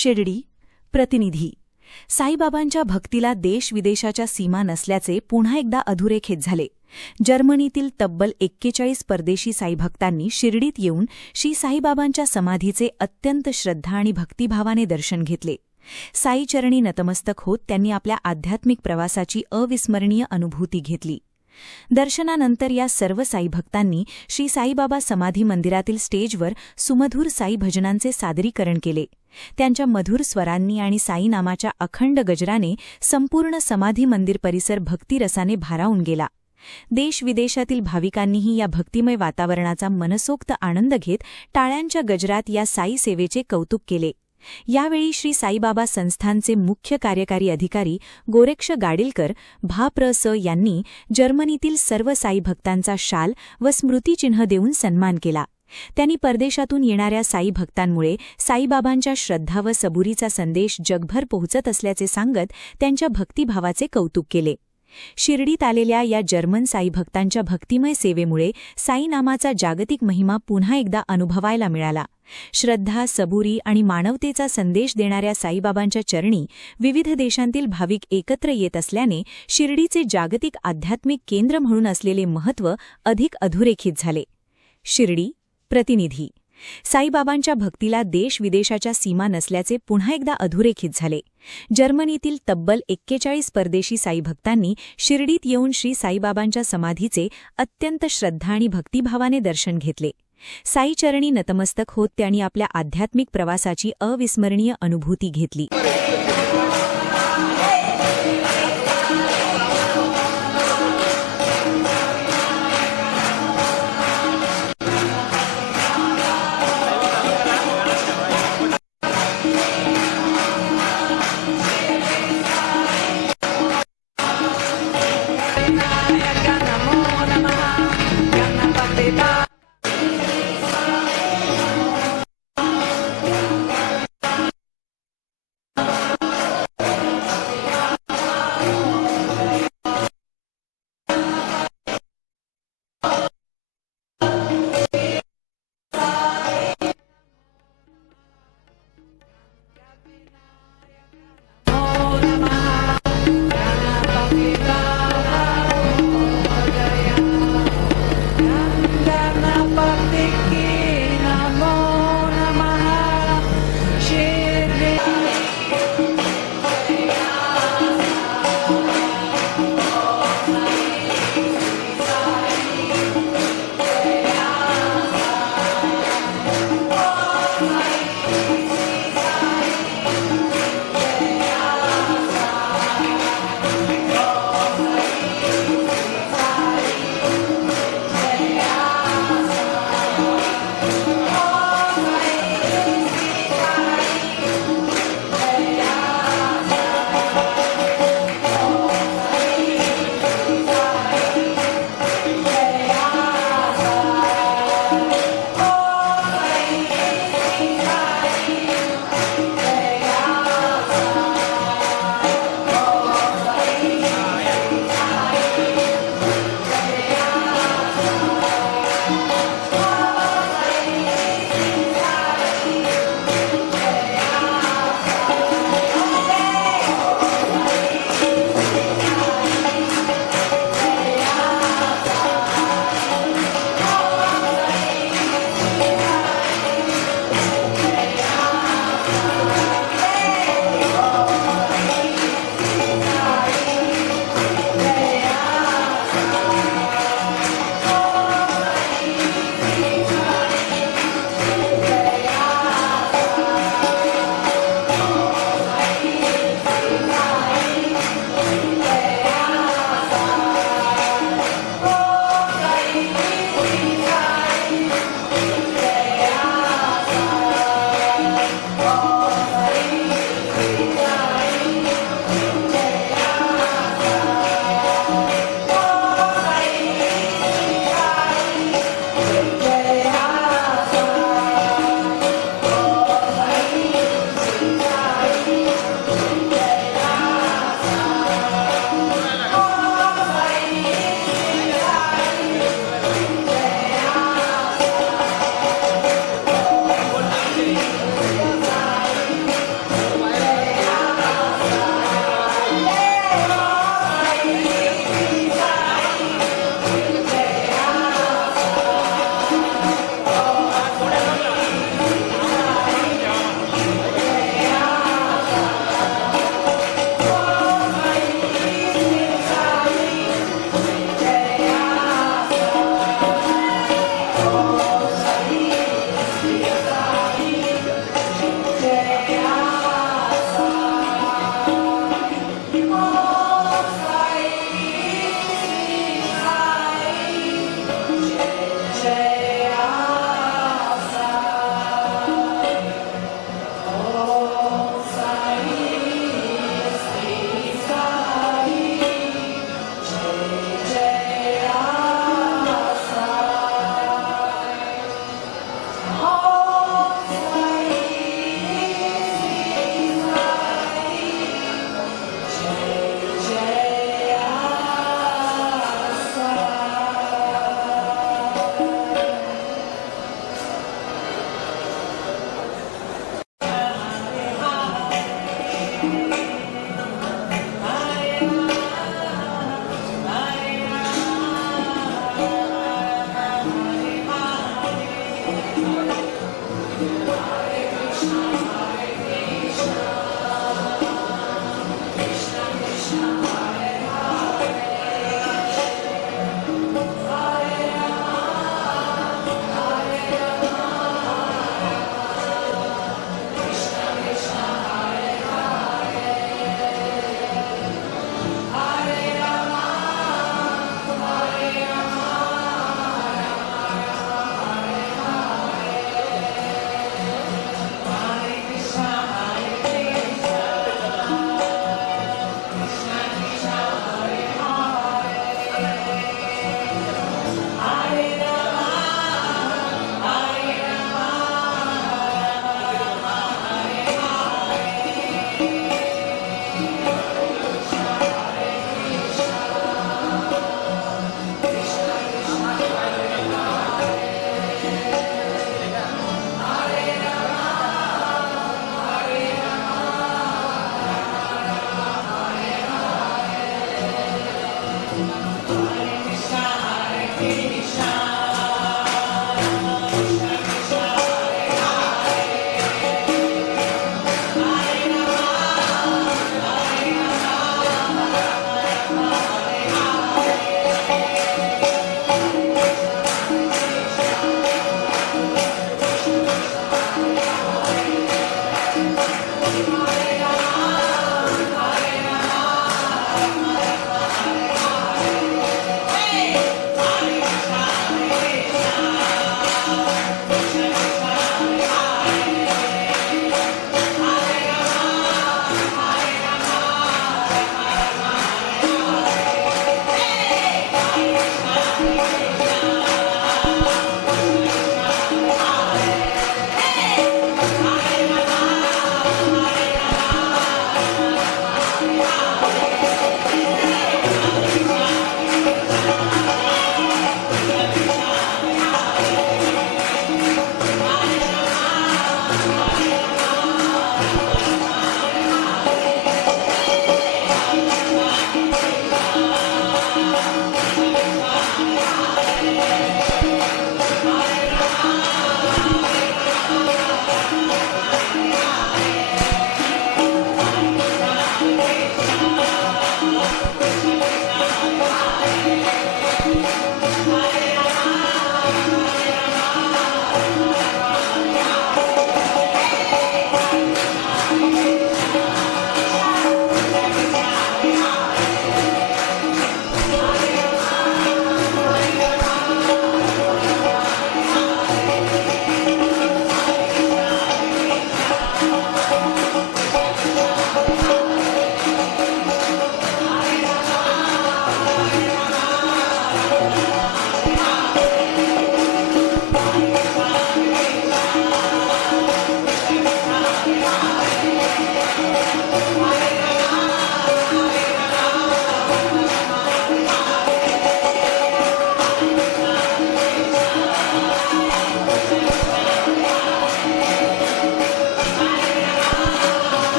शिर्डी प्रतिनिधी. साईबाबांच्या भक्तीला देश-विदेशाच्या सीमा नसल्याचे पुन्हा एकदा अधोरेखित झाले. जर्मनीतील तब्बल 41 परदेशी साईभक्तांनी शिर्डीत येऊन श्री साईबाबांच्या समाधीचे अत्यंत श्रद्धा आणि भक्तिभावाने दर्शन घेतले. साईचरणी नतमस्तक होत त्यांनी आपल्या आध्यात्मिक प्रवासाची अविस्मरणीय अनुभूती घेतली. दर्शनानंतर या सर्व साईभक्तांनी श्री साईबाबा समाधी मंदिरातील स्टेजवर सुमधुर साई भजनांचे सादरीकरण केले. त्यांच्या मधुर स्वरांनी आणि साई नामाच्या अखंड गजराने संपूर्ण समाधी मंदिर परिसर भक्तिरसाने भारावून गेला. देश-विदेशातील भाविकांनीही या भक्तिमय वातावरणाचा मनसोक्त आनंद घेत टाळ्यांच्या गजरात या साई सेवेचे कौतुक केले. यावेळी श्री साईबाबा संस्थानचे मुख्य कार्यकारी अधिकारी गोरक्ष गाडीलकर भा.प्र.स. यांनी जर्मनीतील सर्व साईभक्तांचा शाल व स्मृतिचिन्ह देऊन सन्मान केला. त्यांनी परदेशातून येणाऱ्या साईभक्तांमुळे साईबाबांच्या श्रद्धा व सबुरीचा संदेश जगभर पोहोचत असल्याचे सांगत त्यांच्या भक्तिभावाचे कौतुक केले. शिर्डीत आलेल्या या जर्मन साईभक्तांच्या भक्तिमय सेवेमुळे साईनामाचा जागतिक महिमा पुन्हा एकदा अनुभवायला मिळाला. श्रद्धा, सबुरी आणि मानवतेचा संदेश देणाऱ्या साईबाबांच्या चरणी विविध देशांतील भाविक एकत्र येत असल्याने शिर्डीचे जागतिक आध्यात्मिक केंद्र म्हणून असलेले महत्त्व अधिक अधोरेखित झाले. शिर्डी प्रतिनिधी. साईबाबांच्या भक्तीला देश-विदेशाच्या सीमा नसल्याचे पुन्हा एकदा अधोरेखित झाले. जर्मनीतील तब्बल 41 परदेशी साईभक्तांनी शिर्डीत येऊन श्री साईबाबांच्या समाधीचे अत्यंत श्रद्धा आणि भक्तिभावाने दर्शन घेतले. साईचरणी नतमस्तक होत त्यांनी आपल्या आध्यात्मिक प्रवासाची अविस्मरणीय अनुभूती घेतली.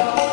आहे